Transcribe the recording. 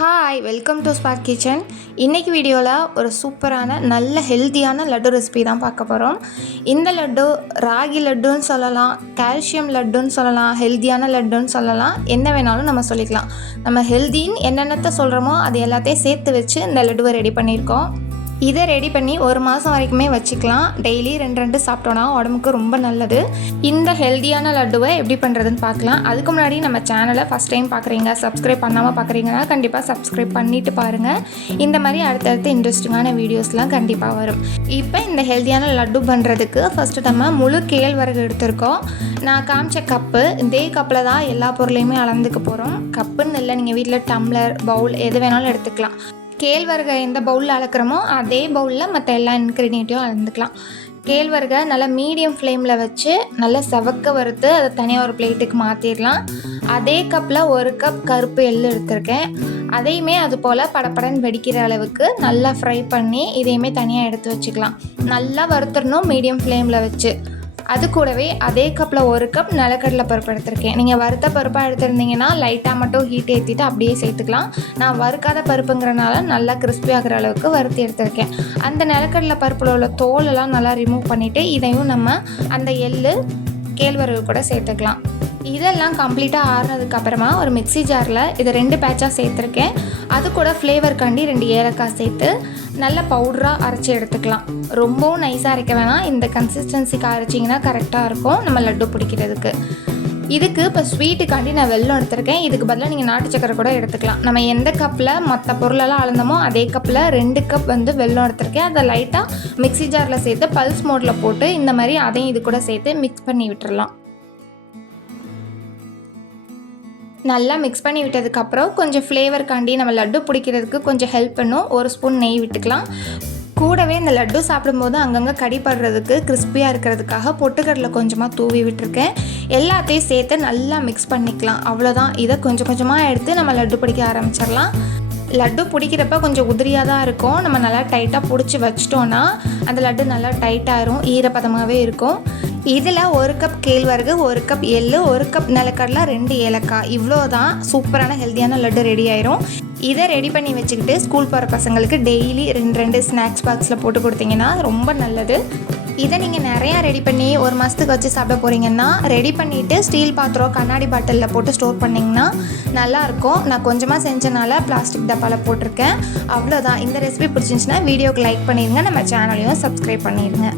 Hi welcome to spark kitchen. இன்றைக்கி வீடியோவில் ஒரு சூப்பரான நல்ல ஹெல்த்தியான லட்டு ரெசிபி தான் பார்க்க போகிறோம். இந்த லட்டு ராகி லட்டுன்னு சொல்லலாம், கால்சியம் லட்டுன்னு சொல்லலாம், ஹெல்த்தியான லட்டுன்னு சொல்லலாம், என்ன வேணாலும் நம்ம சொல்லிக்கலாம். நம்ம ஹெல்த்தின்னு என்னென்னத்தை சொல்கிறோமோ அது எல்லாத்தையும் சேர்த்து வச்சு இந்த லட்டுவை ரெடி பண்ணியிருக்கோம். இதை ரெடி பண்ணி ஒரு மாதம் வரைக்குமே வச்சுக்கலாம். டெய்லி 2 சாப்பிட்டோன்னா உடம்புக்கு ரொம்ப நல்லது. இந்த ஹெல்த்தியான லட்டுவை எப்படி பண்ணுறதுன்னு பார்க்கலாம். அதுக்கு முன்னாடி நம்ம சேனலை ஃபஸ்ட் டைம் பார்க்குறீங்க, சப்ஸ்கிரைப் பண்ணாமல் பார்க்குறீங்கன்னா கண்டிப்பாக சப்ஸ்கிரைப் பண்ணிவிட்டு பாருங்கள். இந்த மாதிரி அடுத்தடுத்து இன்ட்ரெஸ்டிங்கான வீடியோஸ்லாம் கண்டிப்பாக வரும். இப்போ இந்த ஹெல்த்தியான லட்டு பண்ணுறதுக்கு ஃபஸ்ட்டு நம்ம முழு கேழ்வரகு எடுத்திருக்கோம். நான் காமிச்ச கப்பு, இதே கப்பில் தான் எல்லா பொருளையுமே அளந்துக்க போகிறோம். கப்புன்னு இல்லை, நீங்கள் வீட்டில் டம்ளர், பவுல் எது வேணாலும் எடுத்துக்கலாம். கேழ்வரகை எந்த பவுலில் அளக்குறோமோ அதே பவுலில் மற்ற எல்லா இன்க்ரீடியண்ட்டையும் அளந்துக்கலாம். கேழ்வரகை நல்லா மீடியம் ஃப்ளேமில் வச்சு நல்லா செவக்க வறுத்து அதை தனியாக ஒரு பிளேட்டுக்கு மாற்றிடலாம். அதே கப்பில் 1 கப் கருப்பு எள்ளு எடுத்திருக்கேன். அதையுமே அது போல் படப்படன்னு வெடிக்கிற அளவுக்கு நல்லா ஃப்ரை பண்ணி இதையுமே தனியாக எடுத்து வச்சுக்கலாம். நல்லா வறுத்துடணும் மீடியம் ஃப்ளேமில் வச்சு. அது கூடவே அதே கப்பில் 1 கப் நிலக்கடலை பருப்பு எடுத்திருக்கேன். நீங்கள் வறுத்த பருப்பாக எடுத்துருந்தீங்கன்னா லைட்டாக மட்டும் ஹீட் ஏற்றிட்டு அப்படியே சேர்த்துக்கலாம். நான் வறுக்காத பருப்புங்கிறனால நல்லா கிறிஸ்பி ஆகிற அளவுக்கு வறுத்து எடுத்திருக்கேன். அந்த நிலக்கடலை பருப்பில் உள்ள தோலெல்லாம் நல்லா ரிமூவ் பண்ணிவிட்டு இதையும் நம்ம அந்த எள்ளு கேழ்வரகு கூட சேர்த்துக்கலாம். இதெல்லாம் கம்ப்ளீட்டாக ஆறுனதுக்கப்புறமா ஒரு மிக்ஸி ஜாரில் இதை 2 பேட்சாக சேர்த்துருக்கேன். அது கூட ஃப்ளேவருக்காண்டி 2 ஏலக்காய் சேர்த்து நல்லா பவுடராக அரைச்சி எடுத்துக்கலாம். ரொம்பவும் நைஸாக அரைக்க வேணாம், இந்த கன்சிஸ்டன்சிக்கு அரைச்சிங்கன்னா கரெக்டாக இருக்கும் நம்ம லட்டு பிடிக்கிறதுக்கு. இதுக்கு இப்போ ஸ்வீட்டுக்காண்டி நான் வெல்லம் எடுத்திருக்கேன். இதுக்கு பதிலாக நீங்கள் நாட்டு சக்கரை கூட எடுத்துக்கலாம். நம்ம எந்த கப்பில் மற்ற பொருளெல்லாம் அளந்தோமோ அதே கப்பில் 2 கப் வெல்லம் எடுத்திருக்கேன். அதை லைட்டாக மிக்ஸி ஜாரில் சேர்த்து பல்ஸ் மோடில் போட்டு இந்த மாதிரி அதையும் இது கூட சேர்த்து மிக்ஸ் பண்ணி விட்டுறலாம். நல்லா மிக்ஸ் பண்ணி விட்டதுக்கப்புறம் கொஞ்சம் ஃப்ளேவருக்காண்டி நம்ம லட்டு பிடிக்கிறதுக்கு கொஞ்சம் ஹெல்ப் பண்ணும். 1 ஸ்பூன் நெய் விட்டுக்கலாம். கூடவே இந்த லட்டு சாப்பிடும்போது அங்கங்கே கடிப்படுறதுக்கு கிறிஸ்பியாக இருக்கிறதுக்காக பொட்டுக்கடலை கொஞ்சமாக தூவி விட்டுருக்கேன். எல்லாத்தையும் சேர்த்து நல்லா மிக்ஸ் பண்ணிக்கலாம். அவ்வளோதான். இதை கொஞ்சம் கொஞ்சமாக எடுத்து நம்ம லட்டு பிடிக்க ஆரம்பிச்சிடலாம். லட்டு பிடிக்கிறப்ப கொஞ்சம் உதிரியாக தான் இருக்கும். நம்ம நல்லா டைட்டாக பிடிச்சி வச்சிட்டோன்னா அந்த லட்டு நல்லா டைட்டாகிரும், ஈரப்பதமாகவே இருக்கும். இதில் 1 கப் கேழ்வரகு, 1 கப் எள்ளு, 1 கப் நிலக்கடலை, 2 ஏலக்காய், இவ்வளோ தான் சூப்பரான ஹெல்த்தியான லட்டு ரெடி ஆயிரும். இதை ரெடி பண்ணி வச்சுக்கிட்டு ஸ்கூல் போகிற பசங்களுக்கு டெய்லி 2 ஸ்நாக்ஸ் பாக்ஸில் போட்டு கொடுத்தீங்கன்னா ரொம்ப நல்லது. இதை நீங்கள் நிறையா ரெடி பண்ணி ஒரு மாதத்துக்கு வச்சு சாப்பிட போகிறீங்கன்னா ரெடி பண்ணிவிட்டு ஸ்டீல் பாத்திரம், கண்ணாடி பாட்டிலில் போட்டு ஸ்டோர் பண்ணிங்கன்னா நல்லாயிருக்கும். நான் கொஞ்சமாக செஞ்சனால பிளாஸ்டிக் டப்பாவில் போட்டிருக்கேன். அவ்வளோதான். இந்த ரெசிபி பிடிச்சிருந்துச்சுன்னா வீடியோக்கு லைக் பண்ணிடுங்க, நம்ம சேனலையும் சப்ஸ்கிரைப் பண்ணிடுங்க.